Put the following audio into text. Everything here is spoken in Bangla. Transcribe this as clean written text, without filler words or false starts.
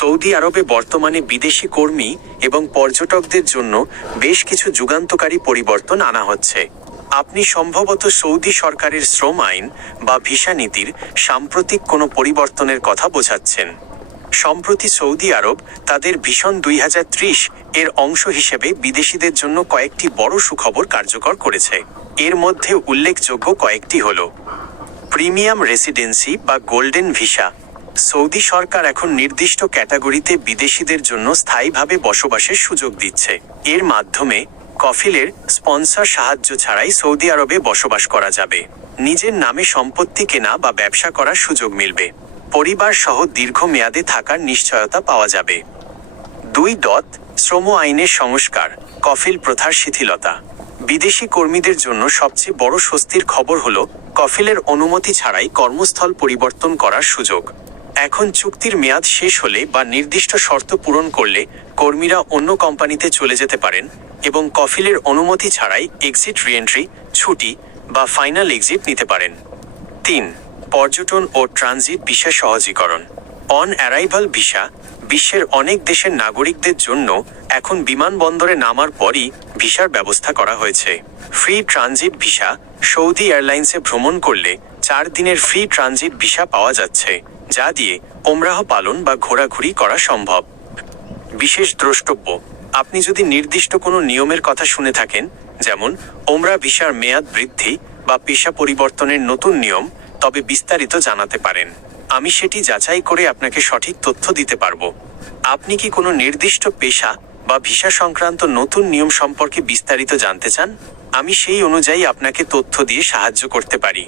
সৌদি আরবে বর্তমানে বিদেশি কর্মী এবং পর্যটকদের জন্য বেশ কিছু যুগান্তকারী পরিবর্তন আনা হচ্ছে। আপনি সম্ভবত সৌদি সরকারের শ্রম আইন বা ভিসা নীতির সাম্প্রতিক কোনো পরিবর্তনের কথা বোঝাচ্ছেন। সম্প্রতি সৌদি আরব তাদের ভিশন 2030 এর অংশ হিসেবে বিদেশিদের জন্য কয়েকটি বড় সুখবর কার্যকর করেছে। এর মধ্যে উল্লেখযোগ্য কয়েকটি হল: প্রিমিয়াম রেসিডেন্সি বা গোল্ডেন ভিসা। সৌদি সরকার এখন নির্দিষ্ট ক্যাটাগরিতে বিদেশিদের জন্য স্থায়ীভাবে বসবাসের সুযোগ দিচ্ছে। এর মাধ্যমে কফিলের স্পন্সর সাহায্য ছাড়াই সৌদি আরবে বসবাস করা যাবে। নিজের নামে সম্পত্তি কেনা বা ব্যবসা করার সুযোগ মিলবে। পরিবার সহ দীর্ঘমেয়াদে থাকার নিশ্চয়তা পাওয়া যাবে। 2. শ্রম আইনের সংস্কার, কফিল প্রথার শিথিলতা। বিদেশি কর্মীদের জন্য সবচেয়ে বড় স্বস্তির খবর হল কফিলের অনুমতি ছাড়াই কর্মস্থল পরিবর্তন করার সুযোগ। এখন চুক্তির মেয়াদ শেষ হলে বা নির্দিষ্ট শর্ত পূরণ করলে কর্মীরা অন্য কোম্পানিতে চলে যেতে পারেন এবং কফিলের অনুমতি ছাড়াই এক্সিট রিএন্ট্রি, ছুটি বা ফাইনাল এক্সিট নিতে পারেন। 3. পর্যটন ও ট্রানজিট ভিসা সহজীকরণ, অন অ্যারাইভাল ভিসা। বিশ্বের অনেক দেশের নাগরিকদের জন্য এখন বিমানবন্দরে নামার পরই ভিসার ব্যবস্থা করা হয়েছে। ফ্রি ট্রানজিট ভিসা, সৌদি এয়ারলাইন্সে ভ্রমণ করলে 4 দিনের ফ্রি ট্রানজিট ভিসা পাওয়া যাচ্ছে, যা দিয়ে ওমরাহ পালন বা ঘোরাঘুরি করা সম্ভব। বিশেষ দ্রষ্টব্য: আপনি যদি নির্দিষ্ট কোনো নিয়মের কথা শুনে থাকেন, যেমন ওমরা ভিসার মেয়াদ বৃদ্ধি বা পেশা পরিবর্তনের নতুন নিয়ম, তবে বিস্তারিত জানাতে পারেন। আমি সেটি যাচাই করে আপনাকে সঠিক তথ্য দিতে পারব। আপনি কি কোনো নির্দিষ্ট পেশা বা ভিসা সংক্রান্ত নতুন নিয়ম সম্পর্কে বিস্তারিত জানতে চান? আমি সেই অনুযায়ী আপনাকে তথ্য দিয়ে সাহায্য করতে পারি।